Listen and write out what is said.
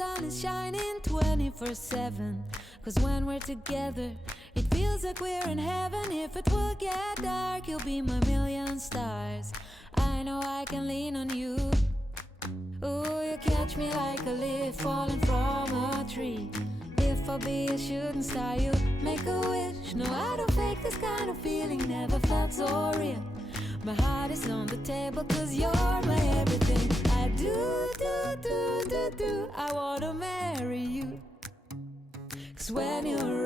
sun is shining 24/7. Cause when we're together, it feels like we're in heaven. If it will get dark, you'll be my million stars. I know I can lean on you. Ooh, you catch me like a leaf falling from a tree. If I'll be a shooting star, you make a wish. No, I don't fake this kind of feeling, never felt so real. My heart is on the table cause you're my everything. I do, I wanna marry you. Cause when you're